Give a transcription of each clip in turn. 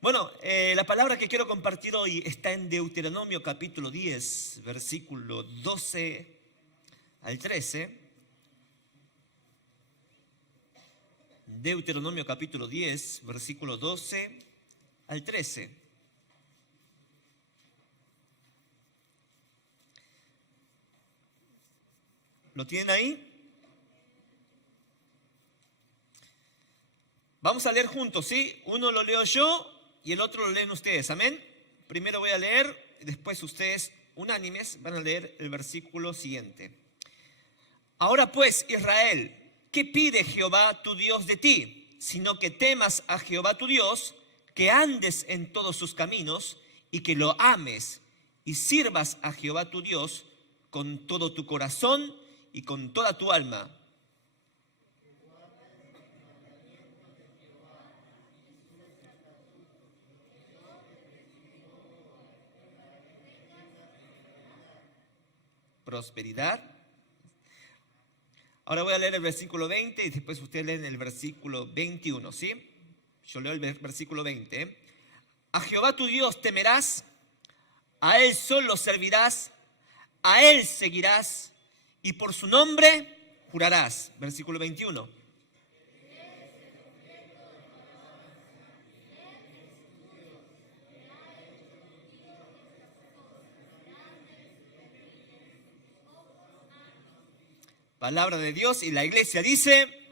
Bueno, la palabra que quiero compartir hoy está en Deuteronomio capítulo 10, versículo 12 al 13. Deuteronomio capítulo 10, versículo 12 al 13. ¿Lo tienen ahí? Vamos a leer juntos, ¿sí? Uno lo leo yo y el otro lo leen ustedes, ¿amén? Primero voy a leer, después ustedes unánimes van a leer el versículo siguiente. Ahora pues, Israel, ¿qué pide Jehová tu Dios de ti? Sino que temas a Jehová tu Dios, que andes en todos sus caminos y que lo ames y sirvas a Jehová tu Dios con todo tu corazón y con toda tu alma. Prosperidad. Ahora voy a leer el versículo 20 y después ustedes leen el versículo 21, ¿sí? Yo leo el versículo 20. A Jehová tu Dios temerás, a Él solo servirás, a Él seguirás y por su nombre jurarás. Versículo 21. Palabra de Dios y la iglesia dice,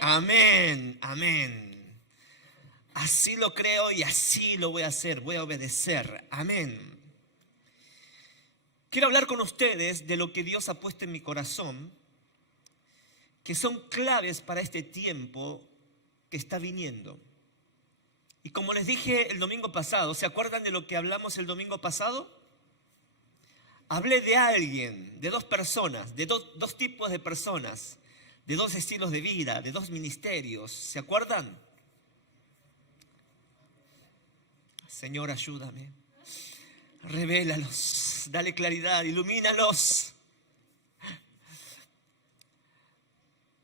amén, amén. Así lo creo y así lo voy a hacer, voy a obedecer, amén. Quiero hablar con ustedes de lo que Dios ha puesto en mi corazón, que son claves para este tiempo que está viniendo. Y como les dije el domingo pasado, ¿se acuerdan de lo que hablamos el domingo pasado? Hablé de alguien, de dos personas, de dos tipos de personas, de dos estilos de vida, de dos ministerios. ¿Se acuerdan? Señor, ayúdame. Revélalos, dale claridad, ilumínalos.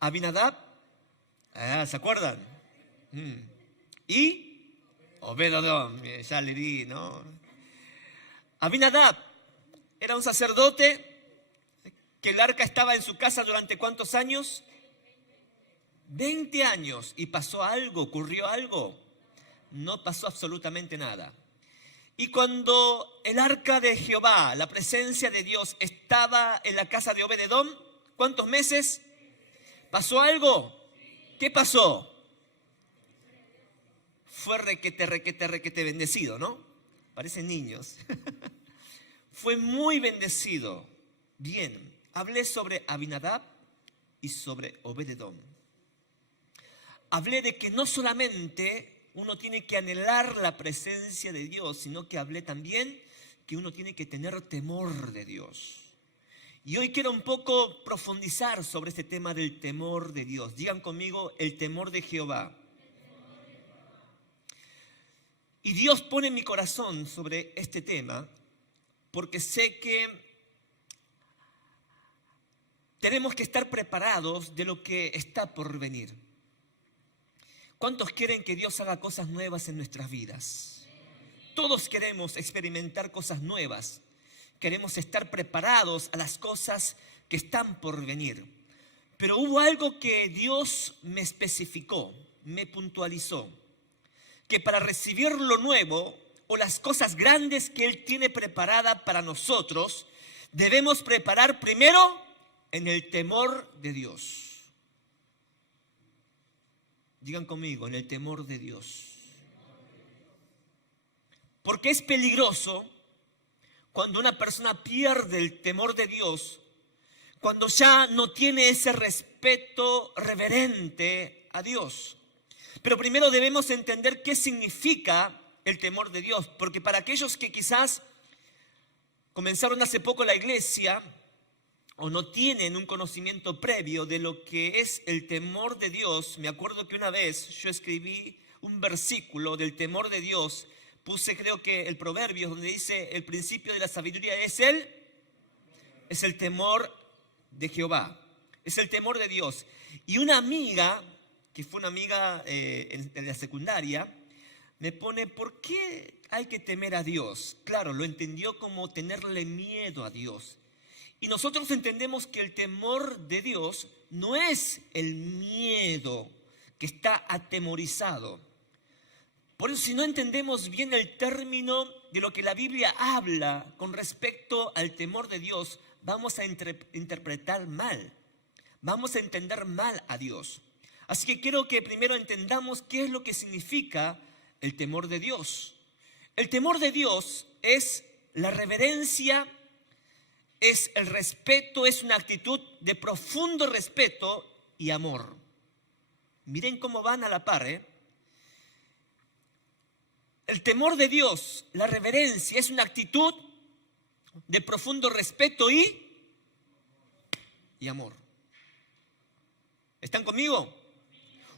Abinadab, ¿se acuerdan? Y Obed-edom, ya le di, ¿no? Abinadab era un sacerdote que el arca estaba en su casa durante ¿cuántos años? 20 años. ¿Y pasó algo? ¿Ocurrió algo? No pasó absolutamente nada. Y cuando el arca de Jehová, la presencia de Dios, estaba en la casa de Obed-edom, ¿cuántos meses? ¿Pasó algo? ¿Qué pasó? Fue requete bendecido, ¿no? Parecen niños. Fue muy bendecido. Bien, hablé sobre Abinadab y sobre Obed-edom. Hablé de que no solamente uno tiene que anhelar la presencia de Dios, sino que hablé también que uno tiene que tener temor de Dios. Y hoy quiero un poco profundizar sobre este tema del temor de Dios. Digan conmigo, el temor de Jehová. Y Dios pone en mi corazón sobre este tema porque sé que tenemos que estar preparados de lo que está por venir. ¿Cuántos quieren que Dios haga cosas nuevas en nuestras vidas? Todos queremos experimentar cosas nuevas. Queremos estar preparados a las cosas que están por venir. Pero hubo algo que Dios me especificó, me puntualizó, que para recibir lo nuevo o las cosas grandes que Él tiene preparada para nosotros, debemos preparar primero en el temor de Dios. Digan conmigo, en el temor de Dios. Porque es peligroso cuando una persona pierde el temor de Dios, cuando ya no tiene ese respeto reverente a Dios. Pero primero debemos entender qué significa el temor de Dios, porque para aquellos que quizás comenzaron hace poco la iglesia o no tienen un conocimiento previo de lo que es el temor de Dios, me acuerdo que una vez yo escribí un versículo del temor de Dios, puse creo que el Proverbios donde dice el principio de la sabiduría es el temor de Jehová, es el temor de Dios. Y una amiga, que fue una amiga en la secundaria, me pone, ¿por qué hay que temer a Dios? Claro, lo entendió como tenerle miedo a Dios. Y nosotros entendemos que el temor de Dios no es el miedo que está atemorizado. Por eso, si no entendemos bien el término de lo que la Biblia habla con respecto al temor de Dios, vamos a interpretar mal, vamos a entender mal a Dios. Así que quiero que primero entendamos qué es lo que significa el temor de Dios. El temor de Dios es la reverencia, es el respeto, es una actitud de profundo respeto y amor. Miren cómo van a la par, El temor de Dios, la reverencia, es una actitud de profundo respeto y amor. ¿Están conmigo?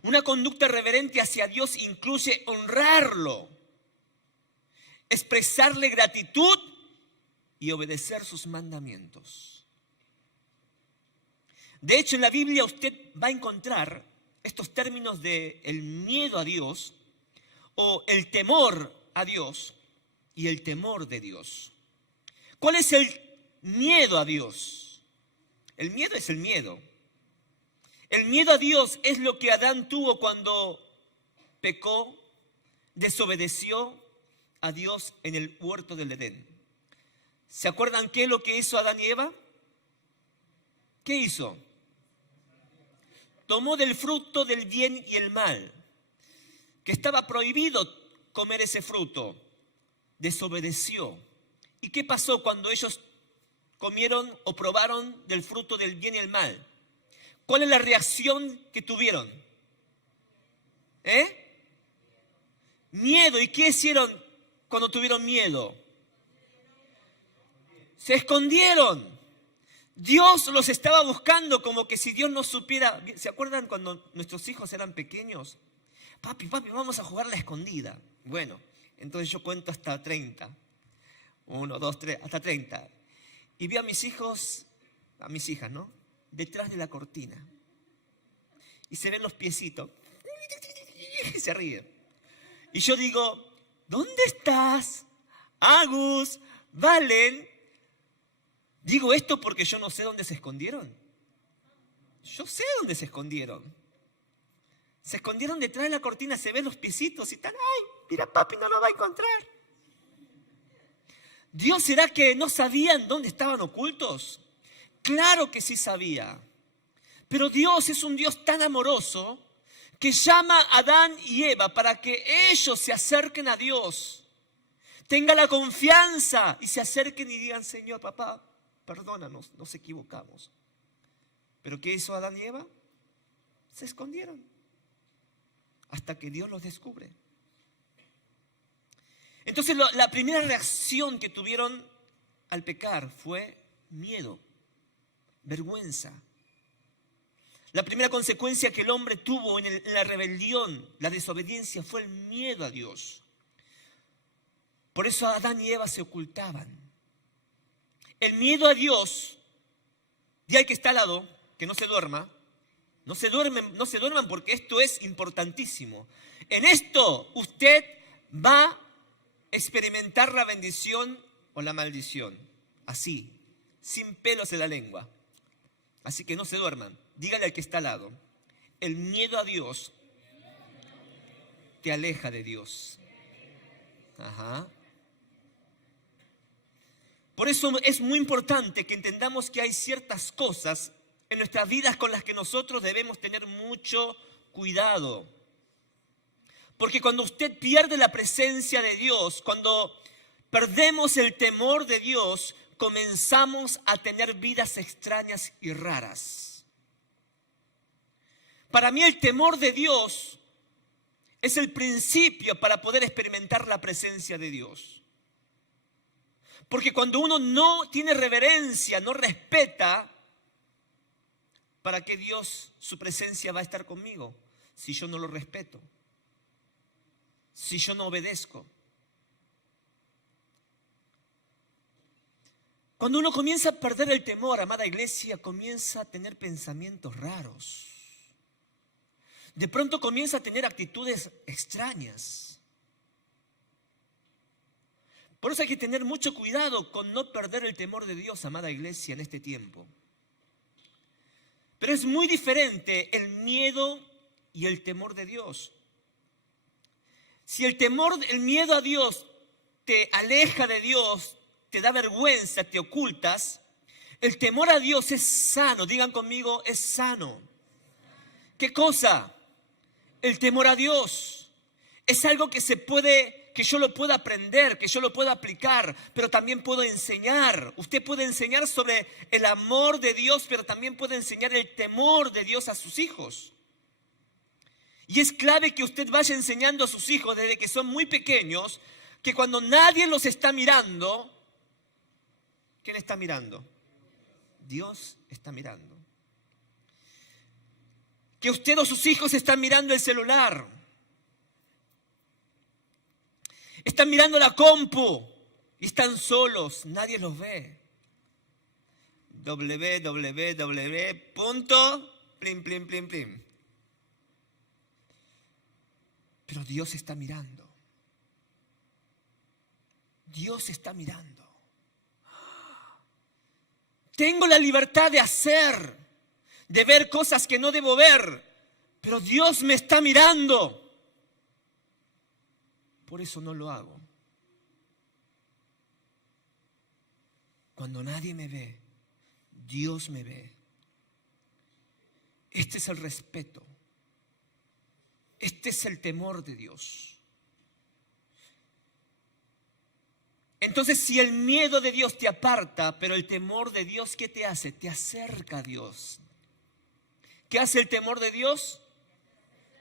Una conducta reverente hacia Dios incluye honrarlo, expresarle gratitud y obedecer sus mandamientos. De hecho, en la Biblia usted va a encontrar estos términos de el miedo a Dios o el temor a Dios y el temor de Dios. ¿Cuál es el miedo a Dios? El miedo es el miedo. El miedo a Dios es lo que Adán tuvo cuando pecó, desobedeció a Dios en el huerto del Edén. ¿Se acuerdan qué es lo que hizo Adán y Eva? ¿Qué hizo? Tomó del fruto del bien y el mal, que estaba prohibido comer ese fruto. Desobedeció. ¿Y qué pasó cuando ellos comieron o probaron del fruto del bien y el mal? ¿Cuál es la reacción que tuvieron? Miedo. ¿Y qué hicieron cuando tuvieron miedo? Se escondieron. Dios los estaba buscando, como que si Dios no supiera. ¿Se acuerdan cuando nuestros hijos eran pequeños? Papi, vamos a jugar a la escondida. Bueno, entonces yo cuento hasta 30. 1, 2, 3, hasta 30. Y vi a mis hijos, a mis hijas, ¿no? Detrás de la cortina. Y se ven los piecitos. Y se ríen. Y yo digo, ¿dónde estás? Agus, Valen. Digo esto porque yo no sé dónde se escondieron. Yo sé dónde se escondieron. Se escondieron detrás de la cortina, se ven los piecitos y están, ¡ay! Mira, papi no lo va a encontrar. ¿Dios será que no sabían dónde estaban ocultos? Claro que sí sabía. Pero Dios es un Dios tan amoroso que llama a Adán y Eva para que ellos se acerquen a Dios. Tengan la confianza y se acerquen y digan, Señor, papá, perdónanos, nos equivocamos. ¿Pero qué hizo Adán y Eva? Se escondieron hasta que Dios los descubre. Entonces la primera reacción que tuvieron al pecar fue miedo, vergüenza. La primera consecuencia que el hombre tuvo en la rebelión, la desobediencia, fue el miedo a Dios. Por eso Adán y Eva se ocultaban. El miedo a Dios, di al que está al lado, que no se duerma. No se duerman porque esto es importantísimo. En esto usted va a experimentar la bendición o la maldición. Así, sin pelos en la lengua. Así que no se duerman. Dígale al que está al lado. El miedo a Dios te aleja de Dios. Ajá. Por eso es muy importante que entendamos que hay ciertas cosas en nuestras vidas con las que nosotros debemos tener mucho cuidado. Porque cuando usted pierde la presencia de Dios, cuando perdemos el temor de Dios, comenzamos a tener vidas extrañas y raras. Para mí el temor de Dios es el principio para poder experimentar la presencia de Dios. Porque cuando uno no tiene reverencia, no respeta, ¿para qué Dios, su presencia va a estar conmigo si yo no lo respeto? Si yo no obedezco. Cuando uno comienza a perder el temor, amada iglesia, comienza a tener pensamientos raros. De pronto comienza a tener actitudes extrañas. Por eso hay que tener mucho cuidado con no perder el temor de Dios, amada iglesia, en este tiempo. Pero es muy diferente el miedo y el temor de Dios. Si el miedo a Dios te aleja de Dios, te da vergüenza, te ocultas, el temor a Dios es sano. Digan conmigo, es sano. ¿Qué cosa? El temor a Dios. Es algo que yo lo puedo aprender, que yo lo puedo aplicar, pero también puedo enseñar. Usted puede enseñar sobre el amor de Dios, pero también puede enseñar el temor de Dios a sus hijos. Y es clave que usted vaya enseñando a sus hijos desde que son muy pequeños, que cuando nadie los está mirando, ¿quién está mirando? Dios está mirando. Que usted o sus hijos están mirando el celular, están mirando la compu y están solos, nadie los ve. www. Plim, plim, plim. Pero Dios está mirando. Dios está mirando. Tengo la libertad de hacer, de ver cosas que no debo ver, pero Dios me está mirando. Por eso no lo hago. Cuando nadie me ve, Dios me ve. Este es el respeto. Este es el temor de Dios. Entonces, si el miedo de Dios te aparta, pero el temor de Dios, ¿qué te hace? Te acerca a Dios. ¿Qué hace el temor de Dios?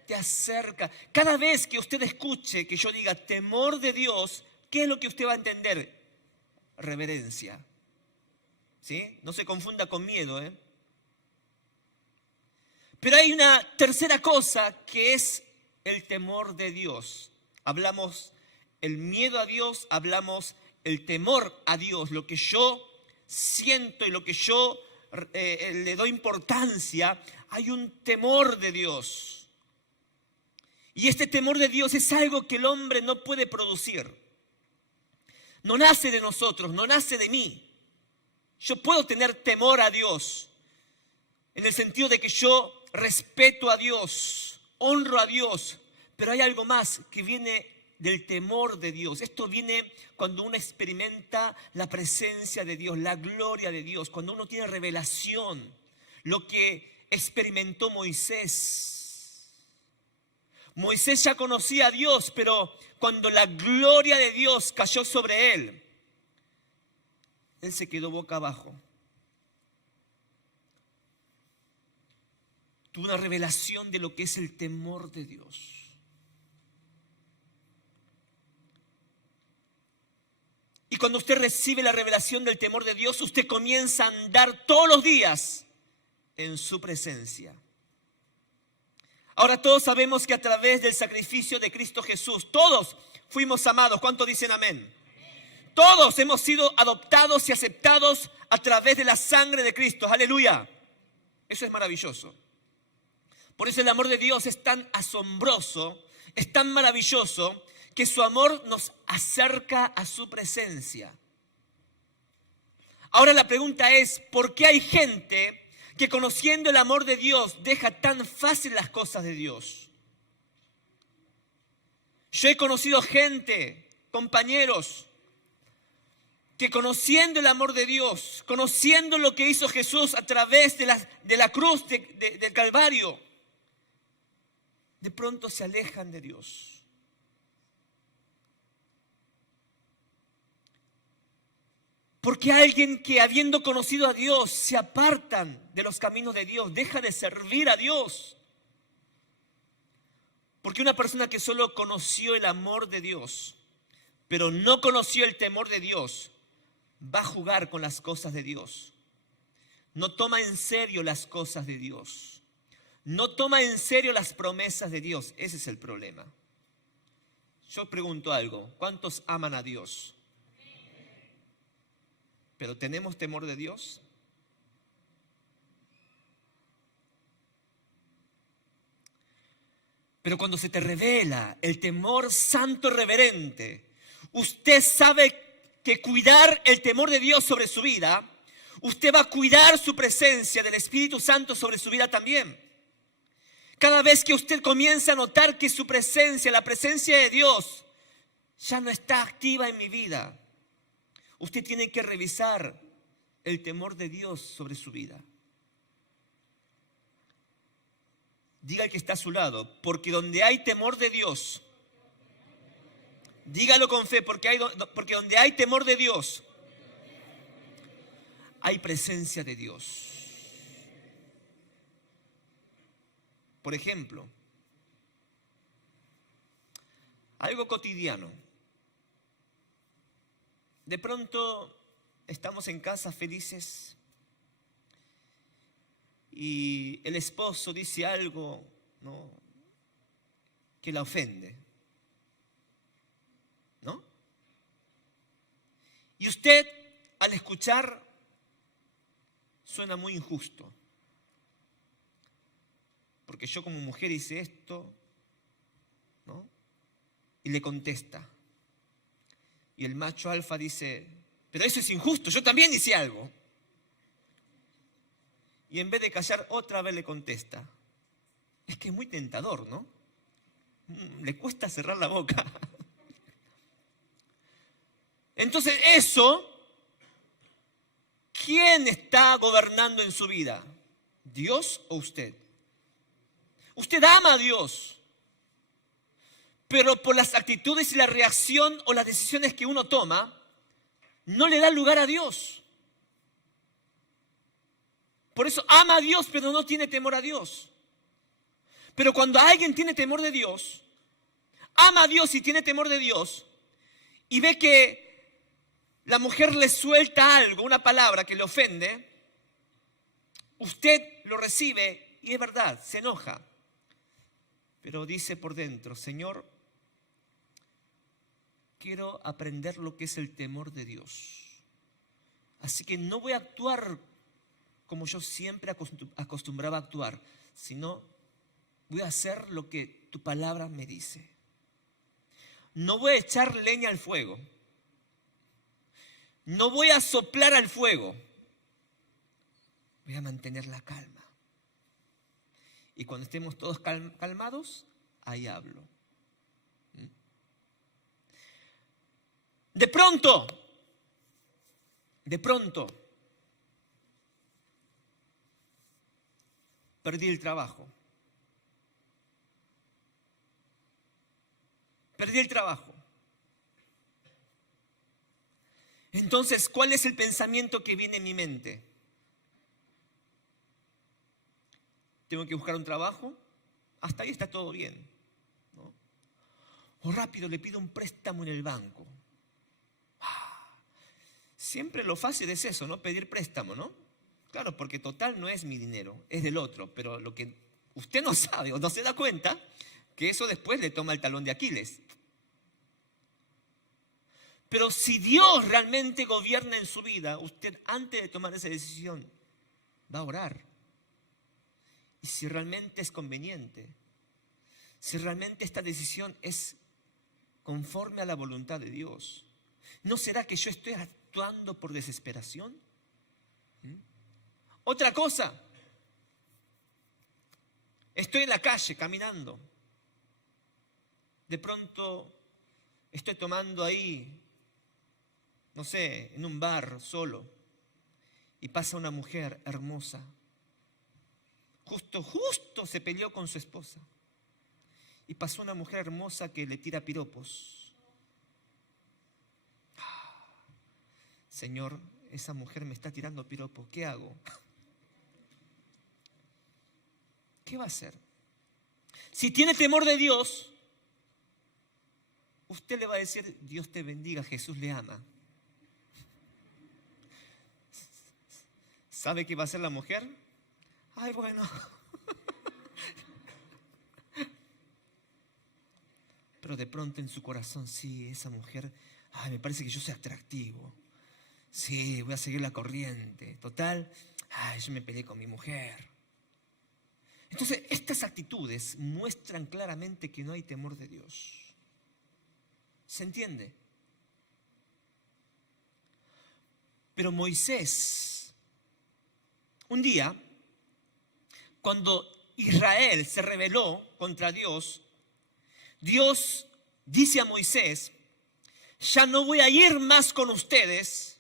Te acerca. Cada vez que usted escuche que yo diga temor de Dios, ¿qué es lo que usted va a entender? Reverencia. ¿Sí? No se confunda con miedo, ¿eh? Pero hay una tercera cosa que es el temor de Dios. Hablamos el miedo a Dios, hablamos el temor a Dios, lo que yo siento y lo que yo le doy importancia. Hay un temor de Dios. Y este temor de Dios es algo que el hombre no puede producir. No nace de nosotros, no nace de mí. Yo puedo tener temor a Dios, en el sentido de que yo respeto a Dios, honro a Dios, pero hay algo más que viene del temor de Dios. Esto viene cuando uno experimenta la presencia de Dios, la gloria de Dios, cuando uno tiene revelación, lo que experimentó Moisés. Moisés ya conocía a Dios, pero cuando la gloria de Dios cayó sobre él se quedó boca abajo. Tuvo una revelación de lo que es el temor de Dios. Y cuando usted recibe la revelación del temor de Dios, usted comienza a andar todos los días en su presencia. Ahora todos sabemos que a través del sacrificio de Cristo Jesús, todos fuimos amados. ¿Cuántos dicen amén? Todos hemos sido adoptados y aceptados a través de la sangre de Cristo. ¡Aleluya! Eso es maravilloso. Por eso el amor de Dios es tan asombroso, es tan maravilloso, que su amor nos acerca a su presencia. Ahora la pregunta es, ¿por qué hay gente que conociendo el amor de Dios deja tan fácil las cosas de Dios? Yo he conocido gente, compañeros, que conociendo el amor de Dios, conociendo lo que hizo Jesús a través de la cruz del Calvario, de pronto se alejan de Dios. Porque alguien que habiendo conocido a Dios se apartan de los caminos de Dios, deja de servir a Dios. Porque una persona que solo conoció el amor de Dios, pero no conoció el temor de Dios, va a jugar con las cosas de Dios. No toma en serio las cosas de Dios. No toma en serio las promesas de Dios. Ese es el problema. Yo pregunto algo. ¿Cuántos aman a Dios? ¿Pero tenemos temor de Dios? Pero cuando se te revela el temor santo y reverente, usted sabe que cuidar el temor de Dios sobre su vida, usted va a cuidar su presencia del Espíritu Santo sobre su vida también. Cada vez que usted comienza a notar que su presencia, la presencia de Dios, ya no está activa en mi vida, usted tiene que revisar el temor de Dios sobre su vida. Diga al que está a su lado, porque donde hay temor de Dios, dígalo con fe, porque donde hay temor de Dios, hay presencia de Dios. Por ejemplo, algo cotidiano. De pronto estamos en casa felices y el esposo dice algo, ¿no?, que la ofende, ¿no? Y usted, al escuchar, suena muy injusto. Porque yo como mujer hice esto, ¿no? Y le contesta. Y el macho alfa dice, pero eso es injusto, yo también hice algo. Y en vez de callar, otra vez le contesta. Es que es muy tentador, ¿no? Le cuesta cerrar la boca. Entonces eso, ¿quién está gobernando en su vida? ¿Dios o usted? Usted ama a Dios, pero por las actitudes y la reacción o las decisiones que uno toma, no le da lugar a Dios. Por eso ama a Dios, pero no tiene temor a Dios. Pero cuando alguien tiene temor de Dios, ama a Dios y tiene temor de Dios, y ve que la mujer le suelta algo, una palabra que le ofende, usted lo recibe y es verdad, se enoja. Pero dice por dentro, Señor, quiero aprender lo que es el temor de Dios. Así que no voy a actuar como yo siempre acostumbraba a actuar, sino voy a hacer lo que tu palabra me dice. No voy a echar leña al fuego. No voy a soplar al fuego. Voy a mantener la calma. Y cuando estemos todos calmados, ahí hablo. De pronto, perdí el trabajo. Perdí el trabajo. Entonces, ¿cuál es el pensamiento que viene en mi mente? Tengo que buscar un trabajo, hasta ahí está todo bien, ¿no? O rápido le pido un préstamo en el banco. Siempre lo fácil es eso, ¿no? Pedir préstamo, ¿no? Claro, porque total no es mi dinero, es del otro, pero lo que usted no sabe o no se da cuenta, que eso después le toma el talón de Aquiles. Pero si Dios realmente gobierna en su vida, usted antes de tomar esa decisión va a orar. Y si realmente es conveniente, si realmente esta decisión es conforme a la voluntad de Dios, ¿no será que yo estoy actuando por desesperación? Otra cosa, estoy en la calle caminando, de pronto estoy tomando ahí, no sé, en un bar solo, y pasa una mujer hermosa. Justo se peleó con su esposa. Y pasó una mujer hermosa que le tira piropos. Señor, esa mujer me está tirando piropos. ¿Qué hago? ¿Qué va a hacer? Si tiene temor de Dios, usted le va a decir, Dios te bendiga, Jesús le ama. ¿Sabe qué va a hacer la mujer? Ay, bueno. Pero de pronto en su corazón, sí, esa mujer, ay, me parece que yo soy atractivo. Sí, voy a seguir la corriente. Total, ay, yo me peleé con mi mujer. Entonces, estas actitudes muestran claramente que no hay temor de Dios. ¿Se entiende? Pero Moisés, un día, cuando Israel se rebeló contra Dios, Dios dice a Moisés: ya no voy a ir más con ustedes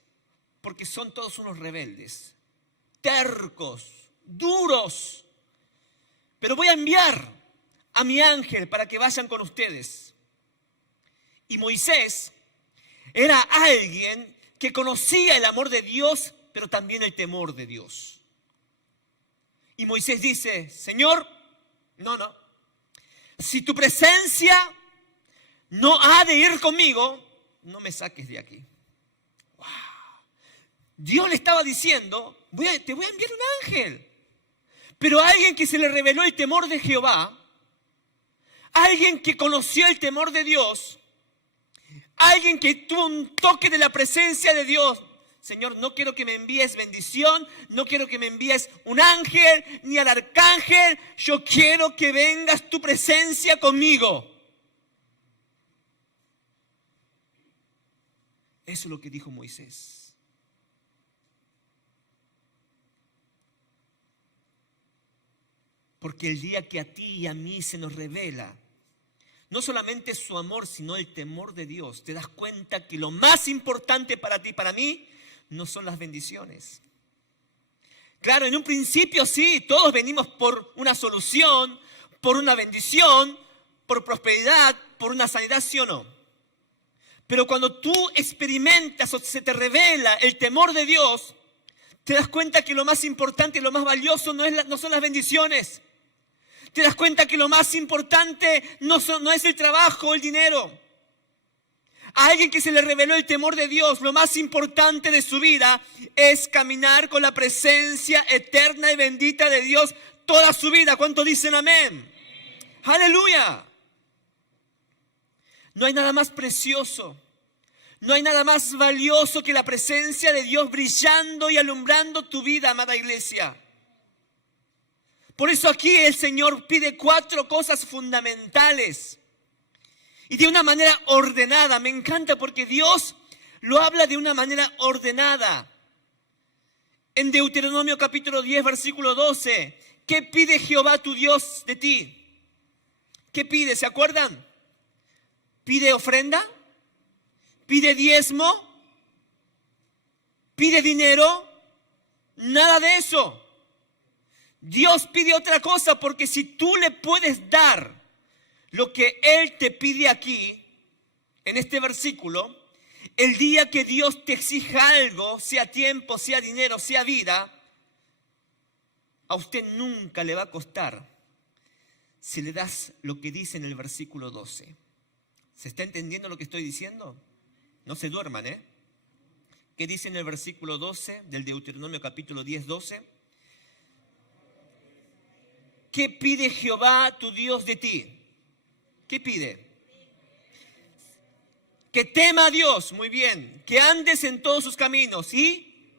porque son todos unos rebeldes, tercos, duros. Pero voy a enviar a mi ángel para que vayan con ustedes. Y Moisés era alguien que conocía el amor de Dios, pero también el temor de Dios. Y Moisés dice: Señor, no. Si tu presencia no ha de ir conmigo, no me saques de aquí. Wow. Dios le estaba diciendo: te voy a enviar un ángel. Pero a alguien que se le reveló el temor de Jehová, alguien que conoció el temor de Dios, alguien que tuvo un toque de la presencia de Dios. Señor, no quiero que me envíes bendición, no quiero que me envíes un ángel ni al arcángel, yo quiero que vengas tu presencia conmigo. Eso es lo que dijo Moisés. Porque el día que a ti y a mí se nos revela no solamente su amor, sino el temor de Dios, te das cuenta que lo más importante para ti y para mí no son las bendiciones. Claro, en un principio sí, todos venimos por una solución, por una bendición, por prosperidad, por una sanidad, ¿sí o no? Pero cuando tú experimentas o se te revela el temor de Dios, te das cuenta que lo más importante y lo más valioso no son las bendiciones. Te das cuenta que lo más importante no es el trabajo o el dinero. A alguien que se le reveló el temor de Dios, lo más importante de su vida es caminar con la presencia eterna y bendita de Dios toda su vida. ¿Cuántos dicen amén? ¡Aleluya! No hay nada más precioso, no hay nada más valioso que la presencia de Dios brillando y alumbrando tu vida, amada iglesia. Por eso aquí el Señor pide 4 cosas fundamentales y de una manera ordenada. Me encanta porque Dios lo habla de una manera ordenada. En Deuteronomio capítulo 10, versículo 12, ¿qué pide Jehová tu Dios de ti? ¿Qué pide? ¿Se acuerdan? ¿Pide ofrenda? ¿Pide diezmo? ¿Pide dinero? Nada de eso. Dios pide otra cosa, porque si tú le puedes dar lo que Él te pide aquí, en este versículo, el día que Dios te exija algo, sea tiempo, sea dinero, sea vida, a usted nunca le va a costar si le das lo que dice en el versículo 12. ¿Se está entendiendo lo que estoy diciendo? No se duerman, ¿eh? ¿Qué dice en el versículo 12 del Deuteronomio capítulo 10, 12? ¿Qué pide Jehová tu Dios de ti? ¿Qué pide? Que tema a Dios, muy bien. Que andes en todos sus caminos y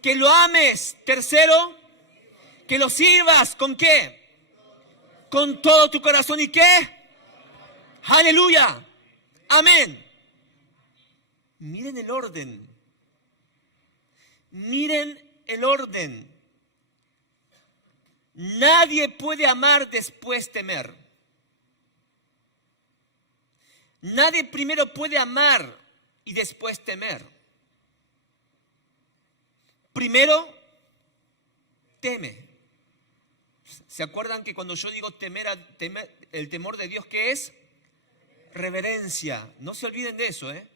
que lo ames. Tercero, que lo sirvas. ¿Con qué? Con todo tu corazón. ¿Y qué? Aleluya. Amén. Miren el orden. Miren el orden. Nadie puede amar después temer. Nadie primero puede amar y después temer. Primero, teme. ¿Se acuerdan que cuando yo digo temer, el temor de Dios, qué es? Reverencia. No se olviden de eso, ¿eh?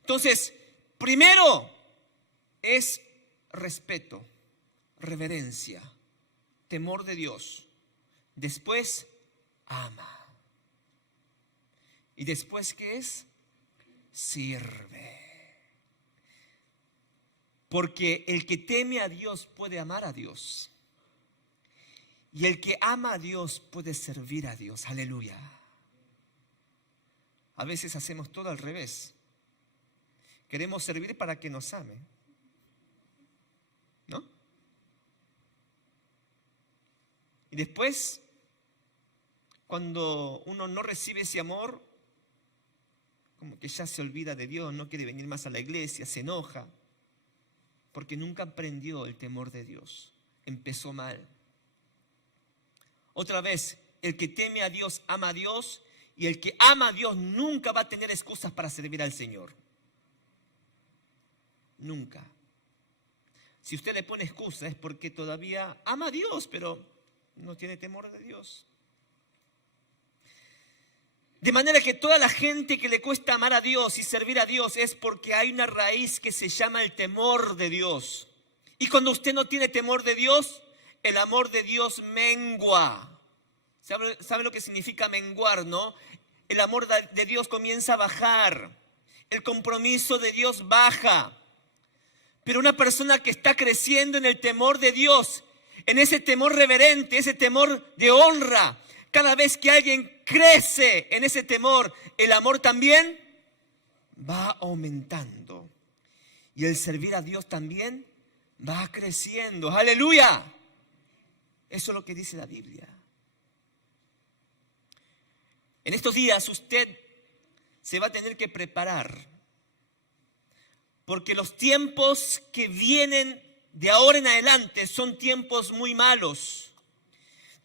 Entonces, primero es respeto, reverencia, temor de Dios. Después, ama. ¿Y después qué es? Sirve. Porque el que teme a Dios puede amar a Dios. Y el que ama a Dios puede servir a Dios. Aleluya. A veces hacemos todo al revés. Queremos servir para que nos ame, ¿no? Y después, cuando uno no recibe ese amor, como que ya se olvida de Dios, no quiere venir más a la iglesia, se enoja. porque nunca aprendió el temor de Dios. Empezó mal. Otra vez, el que teme a Dios ama a Dios, y el que ama a Dios nunca va a tener excusas para servir al Señor. Nunca. Si usted le pone excusa es porque todavía ama a Dios, pero no tiene temor de Dios. De manera que toda la gente que le cuesta amar a Dios y servir a Dios es porque hay una raíz que se llama el temor de Dios. Y cuando usted no tiene temor de Dios, el amor de Dios mengua. ¿Sabe lo que significa menguar, no? El amor de Dios comienza a bajar. El compromiso de Dios baja. Pero una persona que está creciendo en el temor de Dios, en ese temor reverente, ese temor de honra, cada vez que alguien crece en ese temor, el amor también va aumentando. Y el servir a Dios también va creciendo. ¡Aleluya! Eso es lo que dice la Biblia. En estos días usted se va a tener que preparar, porque los tiempos que vienen de ahora en adelante son tiempos muy malos.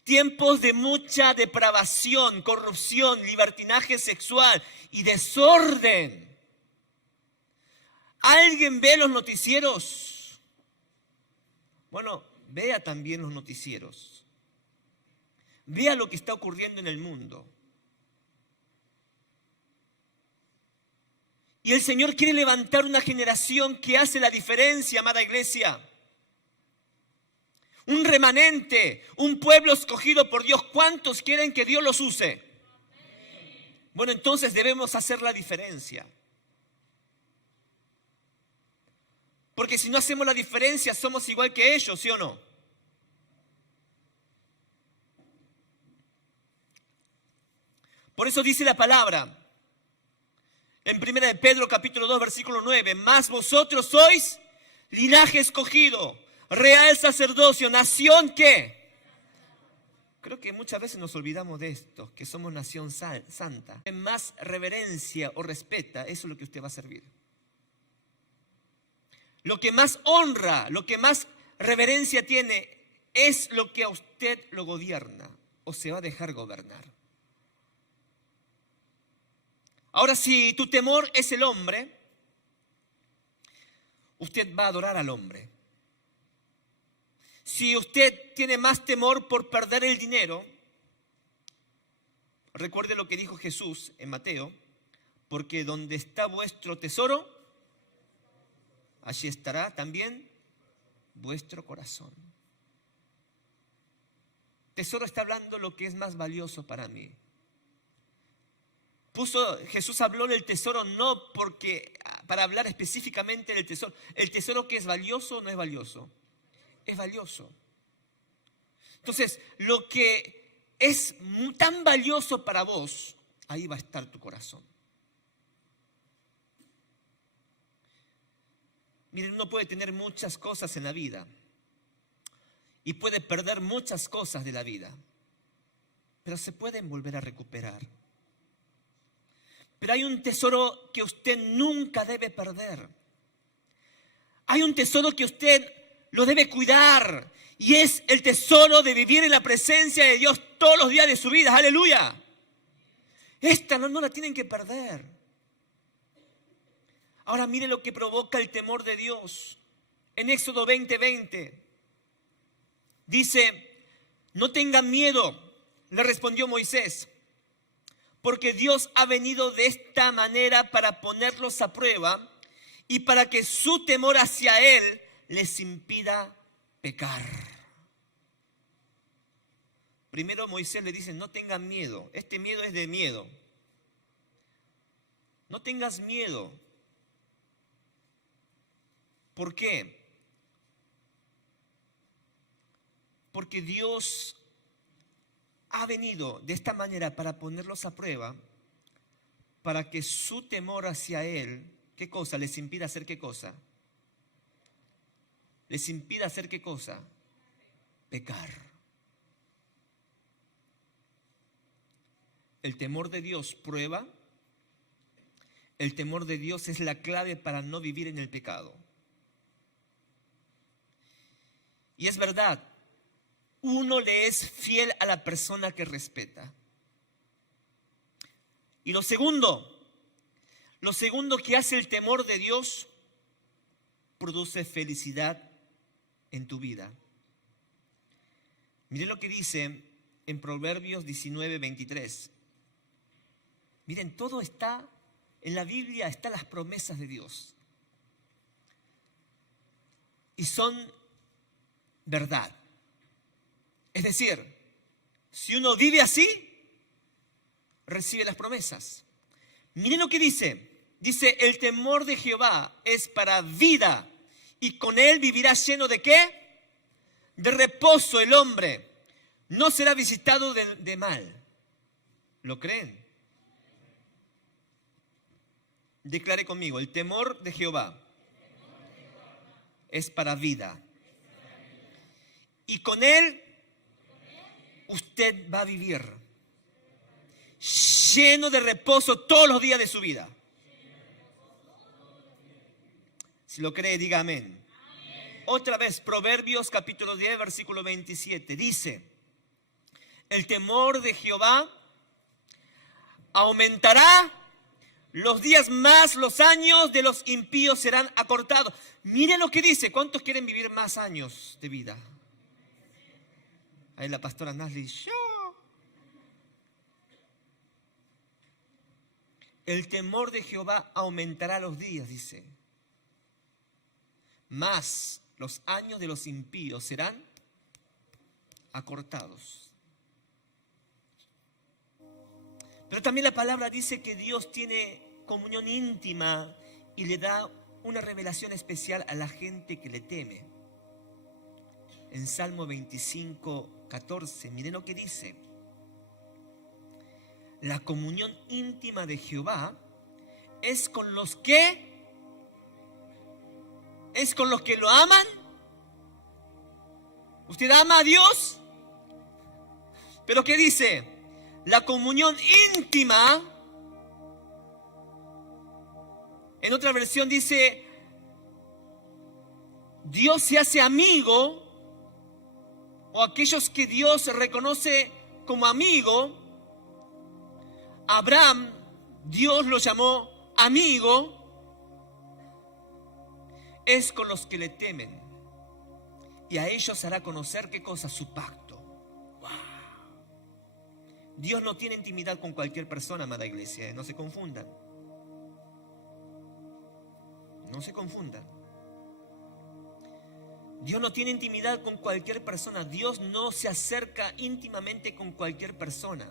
Tiempos de mucha depravación, corrupción, libertinaje sexual y desorden. ¿Alguien ve los noticieros? Bueno, vea también los noticieros. Vea lo que está ocurriendo en el mundo. Y el Señor quiere levantar una generación que hace la diferencia, amada iglesia. Un remanente, un pueblo escogido por Dios. ¿Cuántos quieren que Dios los use? Bueno, entonces debemos hacer la diferencia. Porque si no hacemos la diferencia, somos igual que ellos, ¿sí o no? Por eso dice la palabra en 1 de Pedro capítulo 2 versículo 9, mas vosotros sois linaje escogido, real sacerdocio, nación ¿qué? Creo que muchas veces nos olvidamos de esto, que somos nación santa. Más reverencia o respeta, eso es lo que usted va a servir. Lo que más honra, lo que más reverencia tiene, es lo que a usted lo gobierna o se va a dejar gobernar. Ahora, si tu temor es el hombre, usted va a adorar al hombre. Si usted tiene más temor por perder el dinero, recuerde lo que dijo Jesús en Mateo, porque donde está vuestro tesoro, allí estará también vuestro corazón. Tesoro está hablando lo que es más valioso para mí. Jesús habló del tesoro no porque para hablar específicamente del tesoro. El tesoro que es valioso o no es valioso. Es valioso. Entonces, lo que es tan valioso para vos, ahí va a estar tu corazón. Miren, uno puede tener muchas cosas en la vida y puede perder muchas cosas de la vida, pero se pueden volver a recuperar. Pero hay un tesoro que usted nunca debe perder. Hay un tesoro que usted lo debe cuidar. Y es el tesoro de vivir en la presencia de Dios todos los días de su vida. ¡Aleluya! Esta no la tienen que perder. Ahora mire lo que provoca el temor de Dios. En Éxodo 20:20 dice, no tengan miedo, le respondió Moisés, porque Dios ha venido de esta manera para ponerlos a prueba y para que su temor hacia Él les impida pecar. Primero Moisés le dice, no tengan miedo. Este miedo es de miedo. No tengas miedo. ¿Por qué? Porque Dios ha venido de esta manera para ponerlos a prueba, para que su temor hacia Él, ¿qué cosa? Les impida hacer ¿qué cosa? Les impida hacer ¿qué cosa? Pecar. El temor de Dios prueba. El temor de Dios es la clave para no vivir en el pecado. Y es verdad, uno le es fiel a la persona que respeta. Y lo segundo que hace el temor de Dios, produce felicidad en tu vida. Miren lo que dice en Proverbios 19:23. Miren, todo está en la Biblia, están las promesas de Dios. Y son verdad. Es decir, si uno vive así, recibe las promesas. Miren lo que dice. Dice, el temor de Jehová es para vida, y con él vivirá lleno ¿de qué? De reposo el hombre. No será visitado de mal. ¿Lo creen? Declare conmigo, el temor de Jehová es para vida. Y con él usted va a vivir lleno de reposo todos los días de su vida. Si lo cree, diga amén. Otra vez, Proverbios capítulo 10, versículo 27. Dice, el temor de Jehová aumentará los días, más los años de los impíos serán acortados. Miren lo que dice. ¿Cuántos quieren vivir más años de vida? Ahí la pastora Nasli, yo. El temor de Jehová aumentará los días, dice. Más los años de los impíos serán acortados. Pero también la palabra dice que Dios tiene comunión íntima y le da una revelación especial a la gente que le teme. En Salmo 25:14, miren lo que dice. La comunión íntima de Jehová es con los que lo aman. ¿Usted ama a Dios? ¿Pero qué dice? La comunión íntima, en otra versión dice, Dios se hace amigo, o aquellos que Dios reconoce como amigo. Abraham, Dios lo llamó amigo, es con los que le temen, y a ellos hará conocer ¿qué cosa? Su pacto. Dios no tiene intimidad con cualquier persona, amada iglesia, no se confundan. No se confundan. Dios no tiene intimidad con cualquier persona. Dios no se acerca íntimamente con cualquier persona.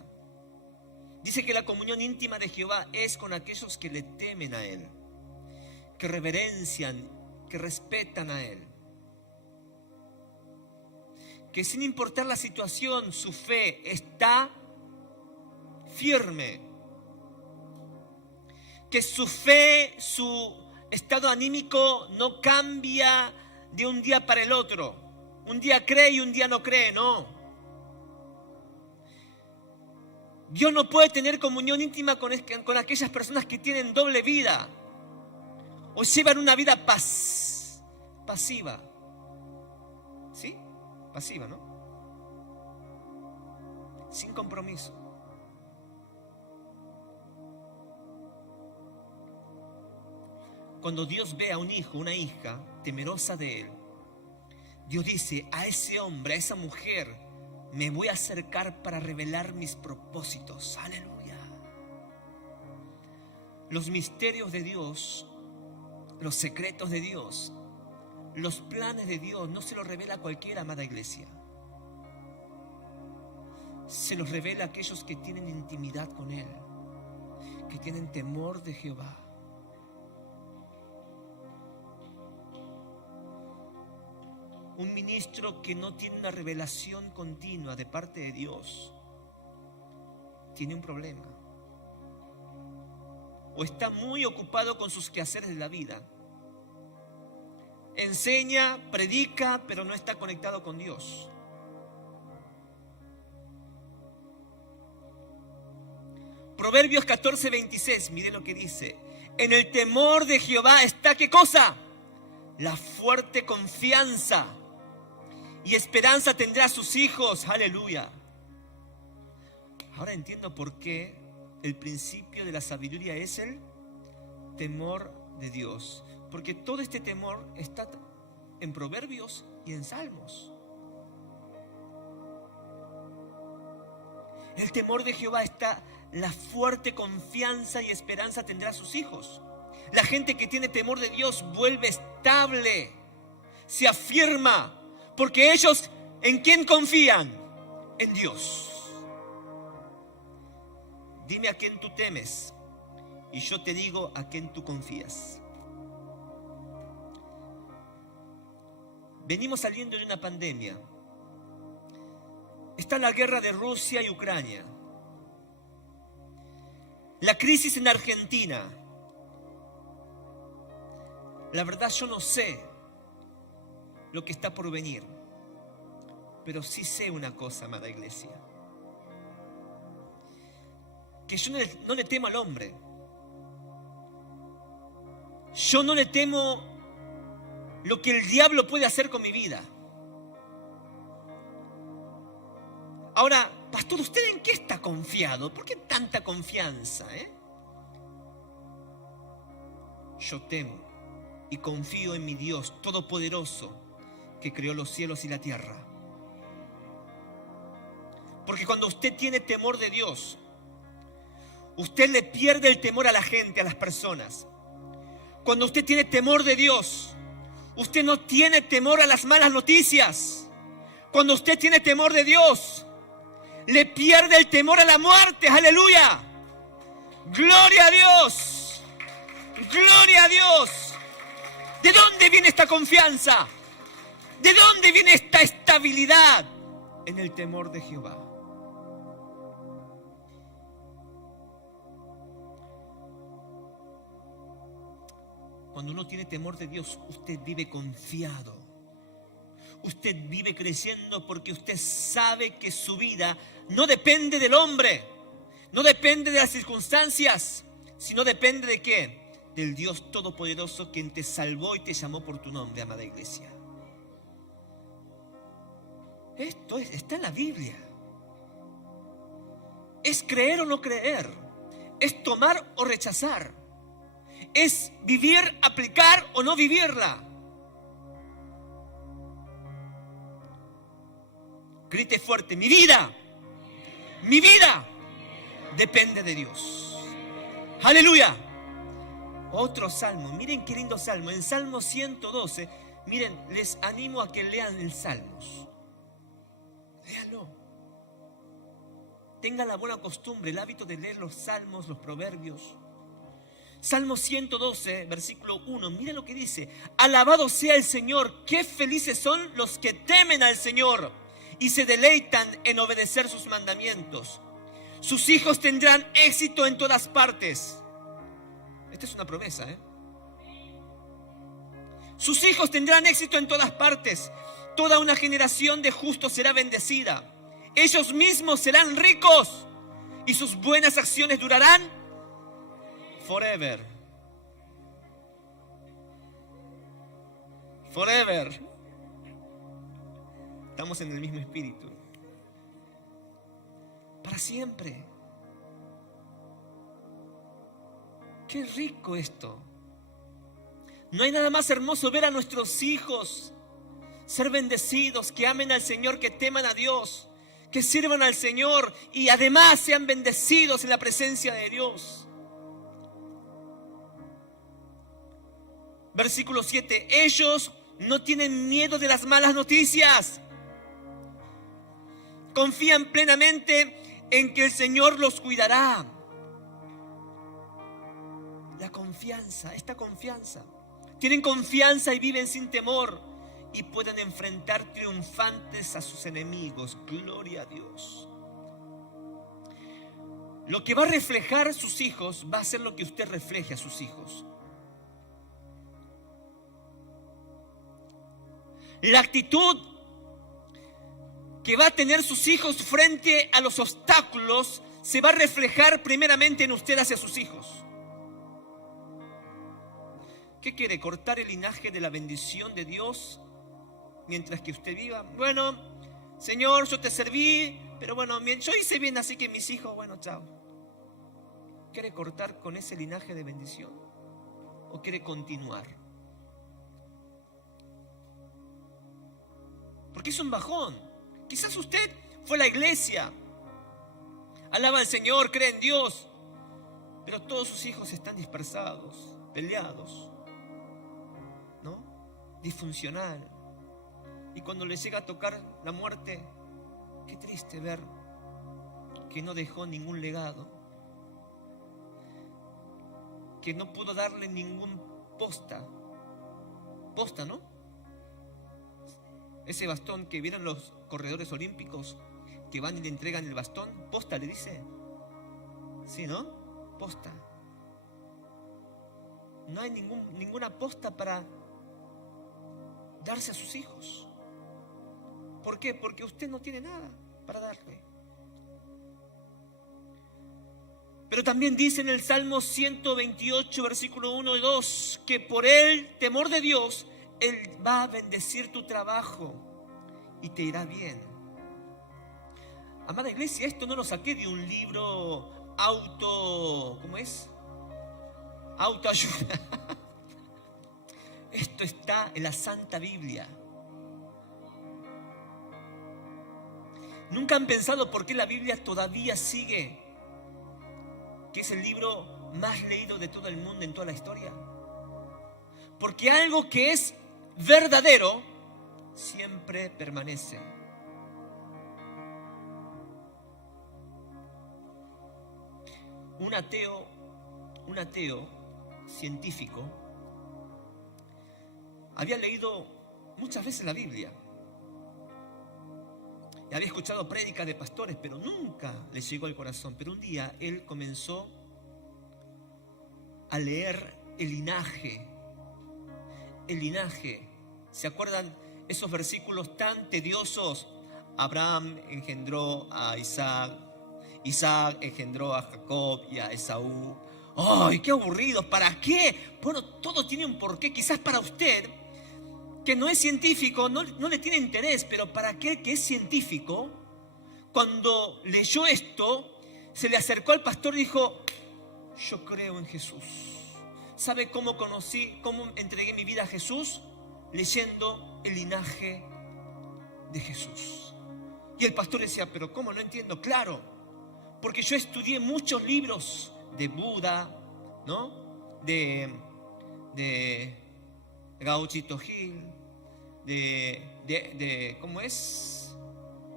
Dice que la comunión íntima de Jehová es con aquellos que le temen a Él, que reverencian, que respetan a Él. Que sin importar la situación, su fe está firme, que su fe, su estado anímico no cambia de un día para el otro. Un día cree y un día no cree, no. Dios no puede tener comunión íntima con aquellas personas que tienen doble vida o llevan una vida pasiva. ¿Sí? Pasiva, ¿no? Sin compromiso. Cuando Dios ve a un hijo, una hija temerosa de Él, Dios dice, a ese hombre, a esa mujer, me voy a acercar para revelar mis propósitos. Aleluya. Los misterios de Dios, los secretos de Dios, los planes de Dios, no se los revela a cualquiera, amada iglesia. Se los revela a aquellos que tienen intimidad con Él, que tienen temor de Jehová. Un ministro que no tiene una revelación continua de parte de Dios tiene un problema. O está muy ocupado con sus quehaceres de la vida. Enseña, predica, pero no está conectado con Dios. Proverbios 14:26, mire lo que dice. En el temor de Jehová está ¿qué cosa? La fuerte confianza. y esperanza tendrá a sus hijos. Aleluya. Ahora entiendo por qué el principio de la sabiduría es el temor de Dios. Porque todo este temor está en Proverbios y en Salmos. El temor de Jehová está la fuerte confianza y esperanza tendrá a sus hijos. La gente que tiene temor de Dios vuelve estable, se afirma, porque ellos ¿en quién confían? En Dios. Dime a quién tú temes y yo te digo a quién tú confías. Venimos saliendo de una pandemia. Está la guerra de Rusia y Ucrania. La crisis en Argentina. La verdad yo no sé lo que está por venir, pero sí sé una cosa, amada iglesia, que yo no le temo al hombre. Yo no le temo lo que el diablo puede hacer con mi vida. Ahora, pastor, ¿usted en qué está confiado? ¿Por qué tanta confianza? Yo temo y confío en mi Dios todopoderoso que creó los cielos y la tierra. Porque cuando usted tiene temor de Dios, usted le pierde el temor a la gente, a las personas. Cuando usted tiene temor de Dios, usted no tiene temor a las malas noticias. Cuando usted tiene temor de Dios, le pierde el temor a la muerte. ¡Aleluya! ¡Gloria a Dios! ¡Gloria a Dios! ¿De dónde viene esta confianza? ¿De dónde viene esta estabilidad? En el temor de Jehová. Cuando uno tiene temor de Dios, usted vive confiado. Usted vive creyendo porque usted sabe que su vida no depende del hombre, no depende de las circunstancias, sino depende ¿de qué? Del Dios Todopoderoso quien te salvó y te llamó por tu nombre, amada iglesia. Esto está en la Biblia. Es creer o no creer, es tomar o rechazar, es vivir, aplicar o no vivirla. Grite fuerte: mi vida depende de Dios. Aleluya. Otro salmo, miren qué lindo salmo, en Salmo 112, miren, les animo a que lean el Salmos. Léanlo. Tengan la buena costumbre, el hábito de leer los salmos, los proverbios. Salmo 112, versículo 1, miren lo que dice: alabado sea el Señor, qué felices son los que temen al Señor y se deleitan en obedecer sus mandamientos. Sus hijos tendrán éxito en todas partes. Esta es una promesa, Sus hijos tendrán éxito en todas partes. Toda una generación de justos será bendecida. Ellos mismos serán ricos y sus buenas acciones durarán forever. Forever. Estamos en el mismo espíritu. Para siempre. Qué rico esto. No hay nada más hermoso ver a nuestros hijos ser bendecidos, que amen al Señor, que teman a Dios, que sirvan al Señor y además sean bendecidos en la presencia de Dios. Versículo 7. Ellos no tienen miedo de las malas noticias. Confían plenamente en que el Señor los cuidará. La confianza, esta confianza. Tienen confianza y viven sin temor y pueden enfrentar triunfantes a sus enemigos. Gloria a Dios. Lo que va a reflejar sus hijos va a ser lo que usted refleje a sus hijos. La actitud que va a tener sus hijos frente a los obstáculos se va a reflejar primeramente en usted hacia sus hijos. ¿Qué quiere? ¿Cortar el linaje de la bendición de Dios? mientras que usted viva. Bueno, Señor, yo te serví, pero bueno, yo hice bien, así que mis hijos, bueno, chao. ¿Quiere cortar con ese linaje de bendición? ¿O quiere continuar? Porque es un bajón. Quizás usted fue a la iglesia, alaba al Señor, cree en Dios, pero todos sus hijos están dispersados, peleados, ¿no? Disfuncional. Y cuando le llega a tocar la muerte, qué triste ver que no dejó ningún legado, que no pudo darle ningún posta, ¿no? Ese bastón que vieron los corredores olímpicos, que van y le entregan el bastón, posta le dice. Sí, ¿no? Posta. No hay ninguna posta para darse a sus hijos. ¿Por qué? Porque usted no tiene nada para darle. Pero también dice en el Salmo 128, versículo 1 y 2, que por el temor de Dios, Él va a bendecir tu trabajo y te irá bien. Amada iglesia, esto no lo saqué de un libro ¿cómo es? Autoayuda. Esto está en la Santa Biblia. ¿Nunca han pensado por qué la Biblia todavía sigue, que es el libro más leído de todo el mundo en toda la historia? Porque algo que es verdadero siempre permanece. Un ateo científico había leído muchas veces la Biblia y había escuchado prédicas de pastores, pero nunca le llegó al corazón. Pero un día él comenzó a leer el linaje. ¿Se acuerdan esos versículos tan tediosos? Abraham engendró a Isaac, Isaac engendró a Jacob y a Esaú. ¡Ay, qué aburrido! ¿Para qué? Bueno, todo tiene un porqué. Quizás para usted, que no es científico, no le tiene interés, pero para aquel que es científico, cuando leyó esto, se le acercó al pastor y dijo: yo creo en Jesús. ¿Sabe cómo entregué mi vida a Jesús? Leyendo el linaje de Jesús. Y el pastor decía: pero ¿cómo? No entiendo. Claro, porque yo estudié muchos libros de Buda, ¿no? De Gauchito Gil, ¿cómo es?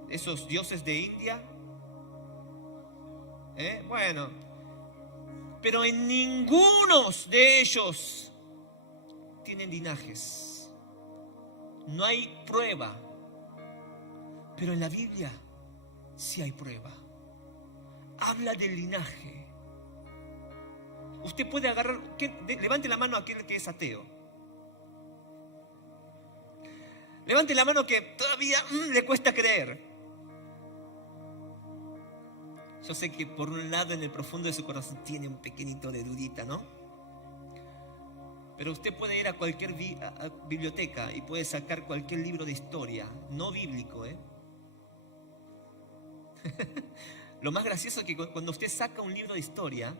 Esos dioses de India. Bueno, pero en ninguno de ellos tienen linajes. No hay prueba. Pero en la Biblia sí hay prueba. Habla del linaje. Usted puede agarrar, levante la mano a aquel que es ateo. Levante la mano que todavía le cuesta creer. Yo sé que por un lado en el profundo de su corazón tiene un pequeñito de dudita, ¿no? Pero usted puede ir a cualquier biblioteca y puede sacar cualquier libro de historia, no bíblico, Lo más gracioso es que cuando usted saca un libro de historia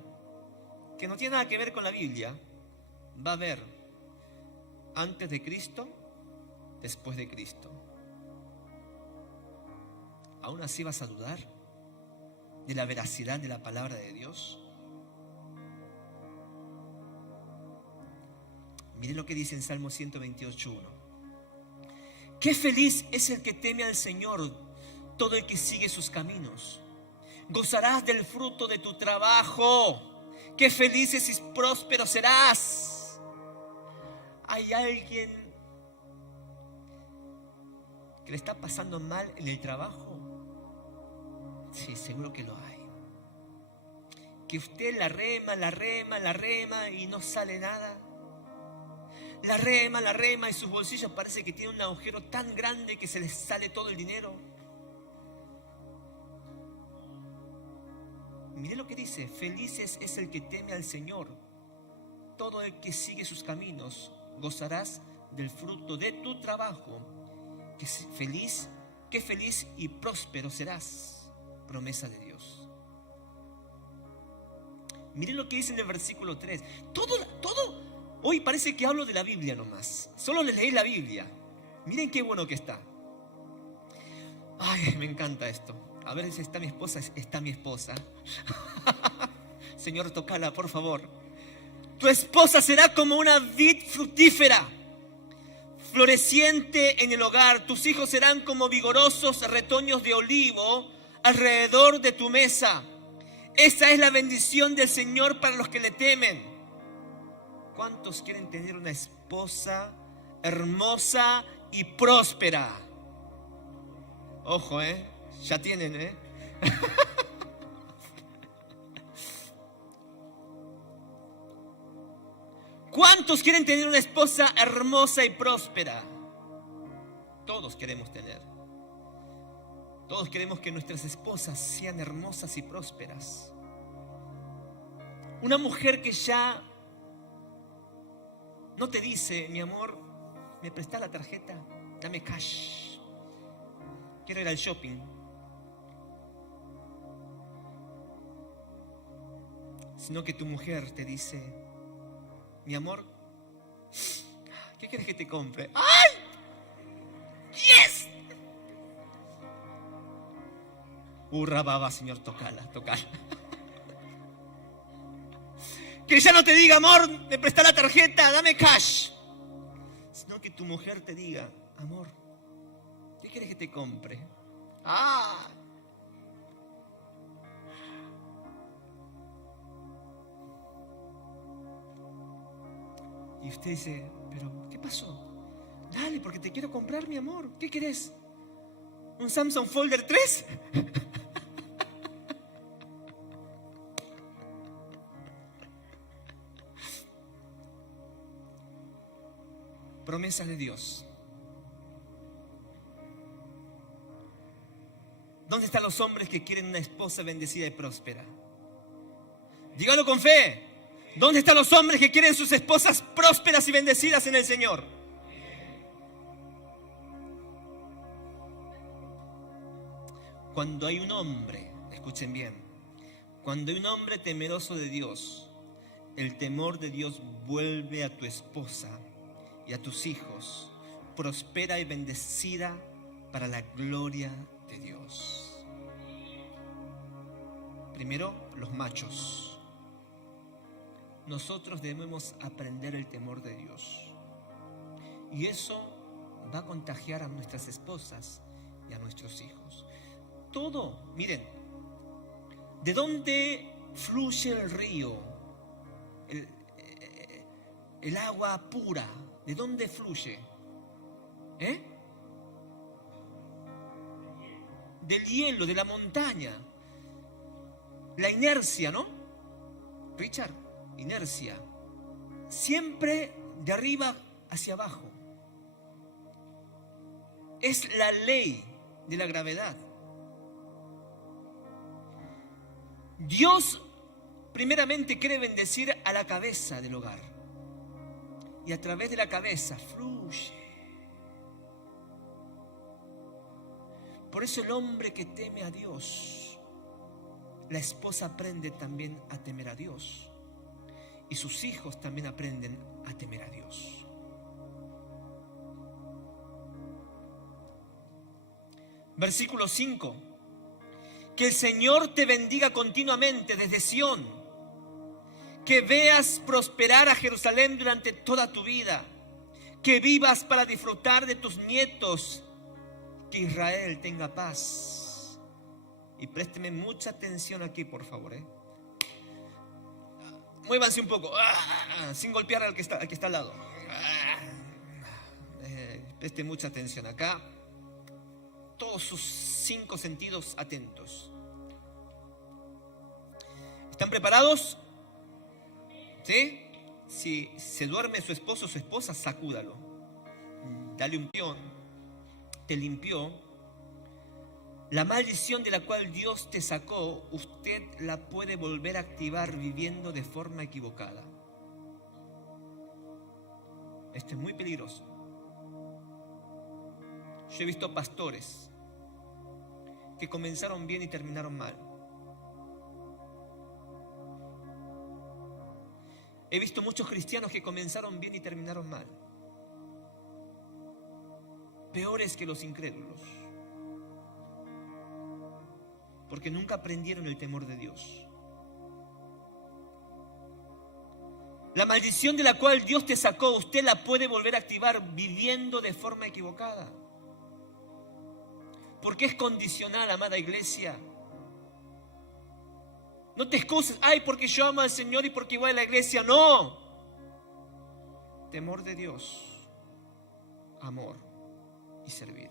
que no tiene nada que ver con la Biblia, va a ver antes de Cristo, después de Cristo. ¿Aún así vas a dudar de la veracidad de la palabra de Dios? Miren lo que dice en Salmo 128:1. Qué feliz es el que teme al Señor, todo el que sigue sus caminos. Gozarás del fruto de tu trabajo. Qué felices y próspero serás. ¿Hay alguien que le está pasando mal en el trabajo? Sí, seguro que lo hay. Que usted la rema y no sale nada. La rema y sus bolsillos parece que tienen un agujero tan grande que se les sale todo el dinero. Mire lo que dice: felices es el que teme al Señor, todo el que sigue sus caminos. Gozarás del fruto de tu trabajo qué feliz y próspero serás. Promesa de Dios. Miren lo que dice en el versículo 3. Todo, hoy parece que hablo de la Biblia nomás. Solo les leí la Biblia. Miren qué bueno que está. Ay, me encanta esto. A ver si está mi esposa. Está mi esposa. Señor, tócala, por favor. Tu esposa será como una vid fructífera, floreciente en el hogar. Tus hijos serán como vigorosos retoños de olivo alrededor de tu mesa. Esa es la bendición del Señor para los que le temen. ¿Cuántos quieren tener una esposa hermosa y próspera? Ojo, ya tienen, ¿Cuántos quieren tener una esposa hermosa y próspera? Todos queremos tener. Todos queremos que nuestras esposas sean hermosas y prósperas. Una mujer que ya no te dice, mi amor, ¿me prestás la tarjeta? Dame cash. Quiero ir al shopping. Sino que tu mujer te dice, mi amor, ¿qué quieres que te compre? ¡Ay! ¡Yes! Hurra, baba, Señor, tocala. Que ya no te diga, amor, me presta la tarjeta, dame cash. Sino que tu mujer te diga, amor, ¿qué quieres que te compre? ¡Ah! Y usted dice, pero ¿qué pasó? Dale, porque te quiero comprar, mi amor. ¿Qué querés? ¿Un Samsung Folder 3? Promesa de Dios. ¿Dónde están los hombres que quieren una esposa bendecida y próspera? Dígalo con fe. ¿Dónde están los hombres que quieren sus esposas prósperas y bendecidas en el Señor? Cuando hay un hombre, escuchen bien, cuando hay un hombre temeroso de Dios, el temor de Dios vuelve a tu esposa y a tus hijos, próspera y bendecida para la gloria de Dios. Primero, los machos. Nosotros debemos aprender el temor de Dios. Y eso va a contagiar a nuestras esposas y a nuestros hijos. Todo, miren, ¿de dónde fluye el río? El agua pura, ¿de dónde fluye? Del hielo, de la montaña. La inercia, ¿no? Richard, inercia. Siempre de arriba hacia abajo. Es la ley de la gravedad. Dios primeramente quiere bendecir a la cabeza del hogar. Y a través de la cabeza fluye. Por eso el hombre que teme a Dios, la esposa aprende también a temer a Dios. Y sus hijos también aprenden a temer a Dios. Versículo 5. Que el Señor te bendiga continuamente desde Sión. Que veas prosperar a Jerusalén durante toda tu vida. Que vivas para disfrutar de tus nietos. Que Israel tenga paz. Y présteme mucha atención aquí, por favor. Muévanse un poco, sin golpear al que está al lado. Preste mucha atención acá. Todos sus 5 sentidos atentos. ¿Están preparados? ¿Sí? Si se duerme su esposo o su esposa, sacúdalo. Dale un pión. Te limpió. La maldición de la cual Dios te sacó, usted la puede volver a activar viviendo de forma equivocada. Esto es muy peligroso. Yo he visto pastores que comenzaron bien y terminaron mal. He visto muchos cristianos que comenzaron bien y terminaron mal. Peores que los incrédulos. Porque nunca aprendieron el temor de Dios. La maldición de la cual Dios te sacó, usted la puede volver a activar viviendo de forma equivocada. Porque es condicional, amada iglesia. No te excuses, ay, porque yo amo al Señor y porque voy a la iglesia. No. Temor de Dios, amor y servir.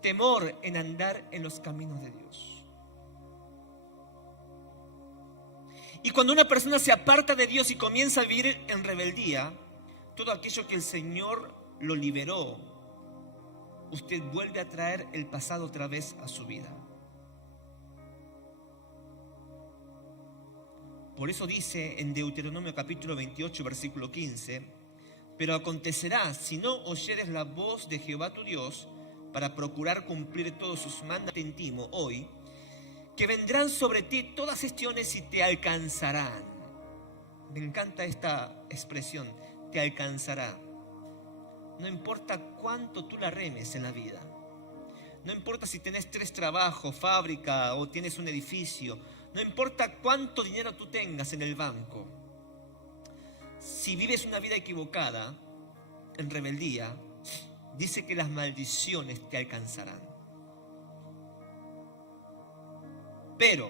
Temor en andar en los caminos de Dios. Y cuando una persona se aparta de Dios y comienza a vivir en rebeldía, todo aquello que el Señor lo liberó, usted vuelve a traer el pasado otra vez a su vida. Por eso dice en Deuteronomio capítulo 28, versículo 15, pero acontecerá, si no oyeres la voz de Jehová tu Dios, para procurar cumplir todos sus mandatos hoy, que vendrán sobre ti todas gestiones y te alcanzarán. Me encanta esta expresión, te alcanzará. No importa cuánto tú la remes en la vida. No importa si tenés 3 trabajos, fábrica o tienes un edificio. No importa cuánto dinero tú tengas en el banco. Si vives una vida equivocada, en rebeldía, dice que las maldiciones te alcanzarán. Pero,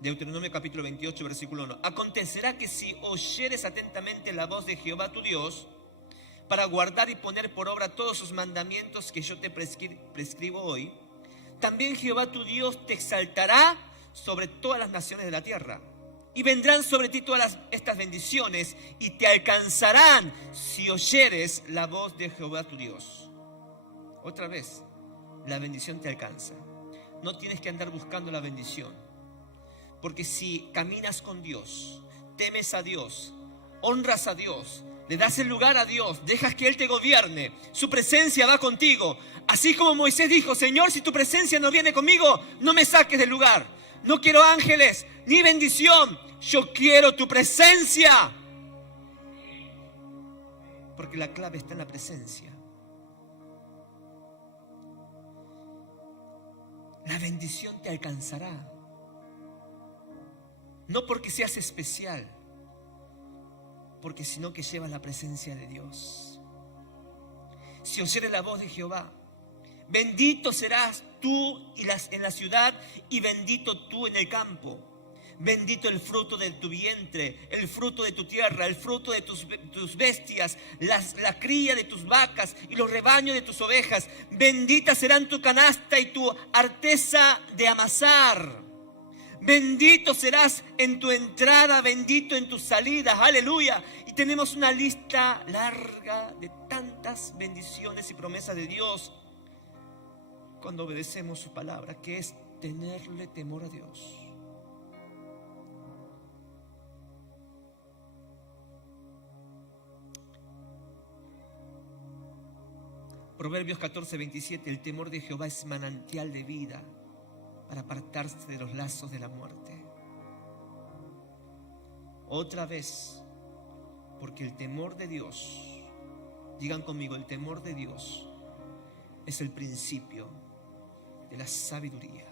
Deuteronomio capítulo 28, versículo 1, acontecerá que si oyeres atentamente la voz de Jehová tu Dios, para guardar y poner por obra todos sus mandamientos que yo te prescribo hoy, también Jehová tu Dios te exaltará sobre todas las naciones de la tierra. Y vendrán sobre ti todas estas bendiciones y te alcanzarán si oyeres la voz de Jehová tu Dios. Otra vez, la bendición te alcanza. No tienes que andar buscando la bendición. Porque si caminas con Dios, temes a Dios, honras a Dios, le das el lugar a Dios, dejas que Él te gobierne, su presencia va contigo. Así como Moisés dijo, Señor, si tu presencia no viene conmigo, no me saques del lugar. No quiero ángeles ni bendición, yo quiero tu presencia. Porque la clave está en la presencia. La bendición te alcanzará. No porque seas especial, porque sino que llevas la presencia de Dios. Si oyeres la voz de Jehová, bendito serás tú en la ciudad y bendito tú en el campo. Bendito el fruto de tu vientre, el fruto de tu tierra, el fruto de tus bestias, la cría de tus vacas y los rebaños de tus ovejas. Bendita serán tu canasta y tu arteza de amasar. Bendito serás en tu entrada, bendito en tus salidas. Aleluya. Y tenemos una lista larga de tantas bendiciones y promesas de Dios cuando obedecemos su palabra, que es tenerle temor a Dios. Proverbios 14, 27, el temor de Jehová es manantial de vida para apartarse de los lazos de la muerte. Otra vez, porque el temor de Dios, digan conmigo, el temor de Dios es el principio de la sabiduría.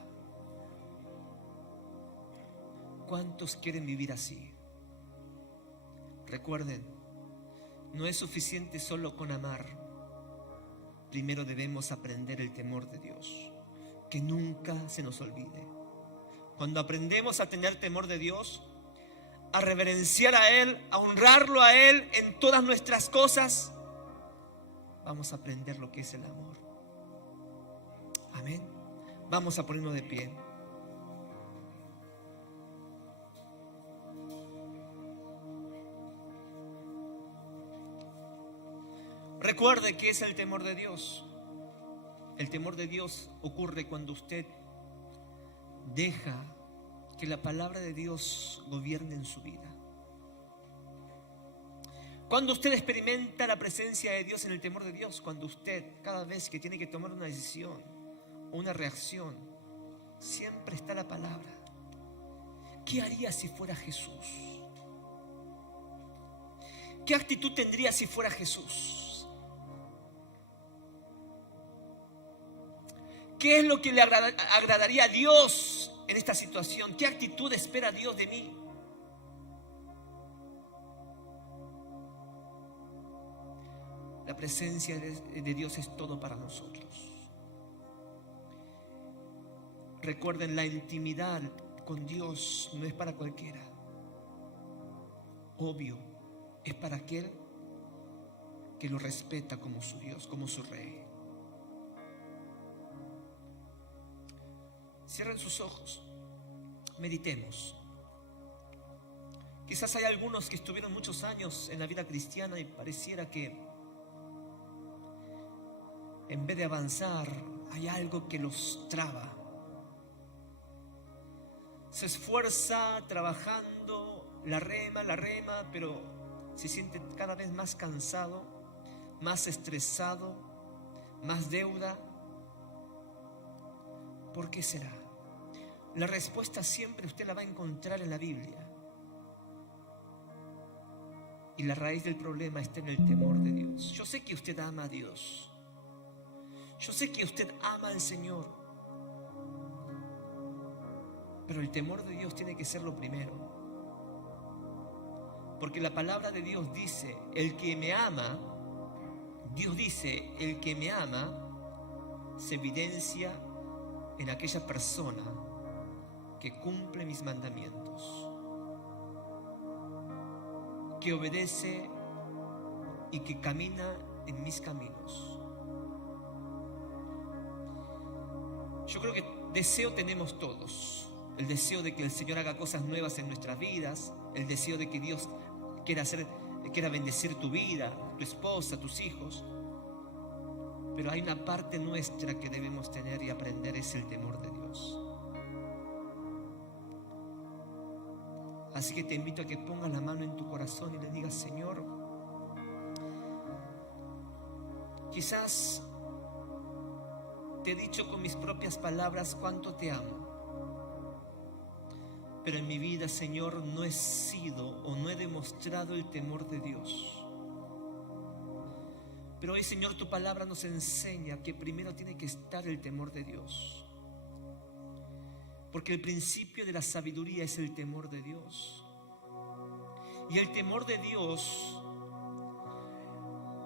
¿Cuántos quieren vivir así? Recuerden, no es suficiente solo con amar. Primero debemos aprender el temor de Dios. Que nunca se nos olvide. Cuando aprendemos a tener temor de Dios, a reverenciar a Él, a honrarlo a Él en todas nuestras cosas, vamos a aprender lo que es el amor. Amén. Vamos a ponernos de pie. Recuerde que es el temor de Dios. El temor de Dios ocurre cuando usted deja que la palabra de Dios gobierne en su vida. Cuando usted experimenta la presencia de Dios en el temor de Dios, cuando usted cada vez que tiene que tomar una decisión o una reacción, siempre está la palabra. ¿Qué haría si fuera Jesús? ¿Qué actitud tendría si fuera Jesús? ¿Qué es lo que le agradaría a Dios en esta situación? ¿Qué actitud espera Dios de mí? La presencia de Dios es todo para nosotros. Recuerden, la intimidad con Dios no es para cualquiera. Obvio, es para aquel que lo respeta como su Dios, como su Rey. Cierren sus ojos, meditemos. Quizás hay algunos que estuvieron muchos años en la vida cristiana y pareciera que en vez de avanzar hay algo que los traba. Se esfuerza trabajando, la rema, pero se siente cada vez más cansado, más estresado, más deuda. ¿Por qué será? La respuesta siempre usted la va a encontrar en la Biblia. Y la raíz del problema está en el temor de Dios. Yo sé que usted ama a Dios. Yo sé que usted ama al Señor. Pero el temor de Dios tiene que ser lo primero. Porque la palabra de Dios dice, el que me ama, Dios dice, el que me ama, se evidencia en aquella persona que cumple mis mandamientos, que obedece y que camina en mis caminos. Yo creo que deseo tenemos todos. El deseo de que el Señor haga cosas nuevas en nuestras vidas, el deseo de que Dios quiera bendecir tu vida, tu esposa, tus hijos. Pero hay una parte nuestra que debemos tener y aprender, es el temor de Dios. Así que te invito a que pongas la mano en tu corazón y le digas: Señor, quizás te he dicho con mis propias palabras cuánto te amo, pero en mi vida, Señor, no he sido o no he demostrado el temor de Dios. Pero hoy, Señor, tu palabra nos enseña que primero tiene que estar el temor de Dios, porque el principio de la sabiduría es el temor de Dios. Y el temor de Dios,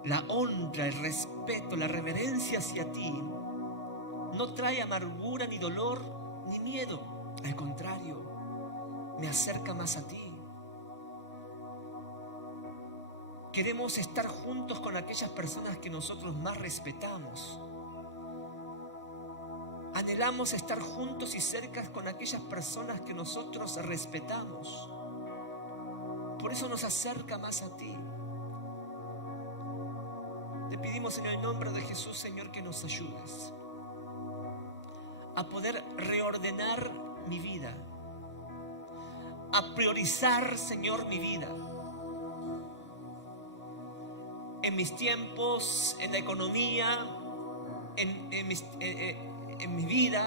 la honra, el respeto, la reverencia hacia ti, no trae amargura, ni dolor, ni miedo. Al contrario, me acerca más a ti. Queremos estar juntos con aquellas personas que nosotros más respetamos. Anhelamos estar juntos y cerca con aquellas personas que nosotros respetamos. Por eso nos acerca más a ti. Te pedimos en el nombre de Jesús, Señor, que nos ayudes a poder reordenar mi vida, a priorizar, Señor, mi vida. En mis tiempos, en la economía, en mi vida,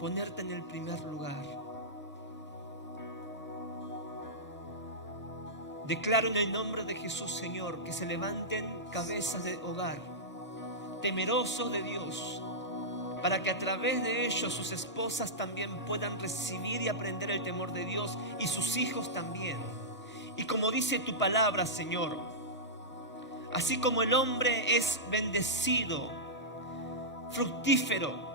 ponerte en el primer lugar. Declaro en el nombre de Jesús, Señor, que se levanten cabezas de hogar, temerosos de Dios, para que a través de ellos sus esposas también puedan recibir y aprender el temor de Dios, y sus hijos también. Y como dice tu palabra, Señor, así como el hombre es bendecido, fructífero,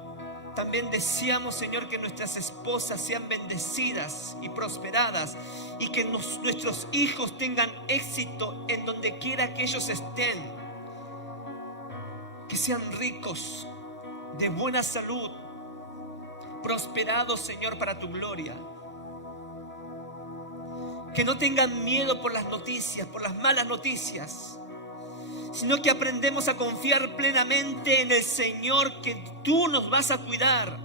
también deseamos, Señor, que nuestras esposas sean bendecidas y prosperadas, y que nuestros hijos tengan éxito en donde quiera que ellos estén, que sean ricos, de buena salud, prosperados, Señor, para tu gloria. Que no tengan miedo por las noticias, por las malas noticias, sino que aprendemos a confiar plenamente en el Señor, que tú nos vas a cuidar.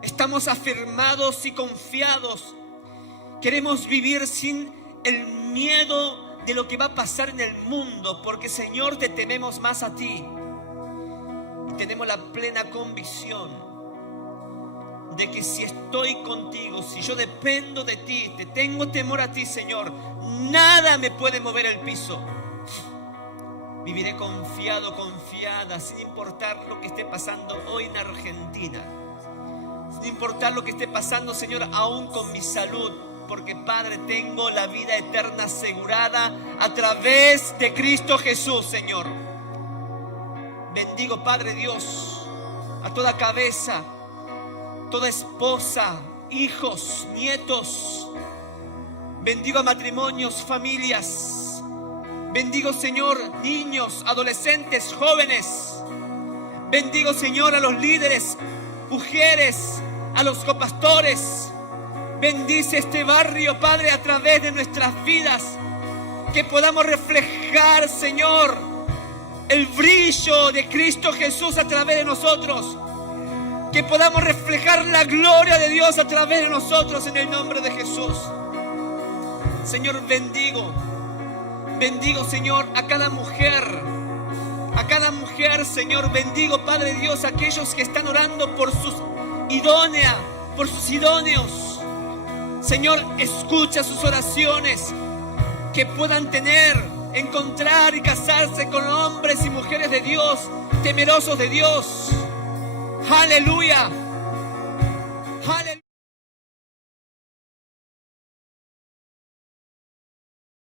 Estamos afirmados y confiados. Queremos vivir sin el miedo de lo que va a pasar en el mundo, porque Señor, te tememos más a ti. Y tenemos la plena convicción de que si estoy contigo, si yo dependo de ti, te tengo temor a ti, Señor, nada me puede mover el piso. Viviré confiado, confiada, sin importar lo que esté pasando hoy en Argentina, sin importar lo que esté pasando, Señor, aún con mi salud, porque, Padre, tengo la vida eterna asegurada a través de Cristo Jesús, Señor. Bendigo, Padre Dios, a toda cabeza, toda esposa, hijos, nietos. Bendigo a matrimonios, familias. Bendigo, Señor, niños, adolescentes, jóvenes. Bendigo, Señor, a los líderes, mujeres, a los copastores. Bendice este barrio, Padre, a través de nuestras vidas. Que podamos reflejar, Señor, el brillo de Cristo Jesús a través de nosotros. Que podamos reflejar la gloria de Dios a través de nosotros, en el nombre de Jesús. Señor, bendigo, Señor, a cada mujer, Señor. Bendigo, Padre Dios, a aquellos que están orando por sus idóneas, por sus idóneos. Señor, escucha sus oraciones, que puedan encontrar y casarse con hombres y mujeres de Dios, temerosos de Dios. Aleluya. Aleluya.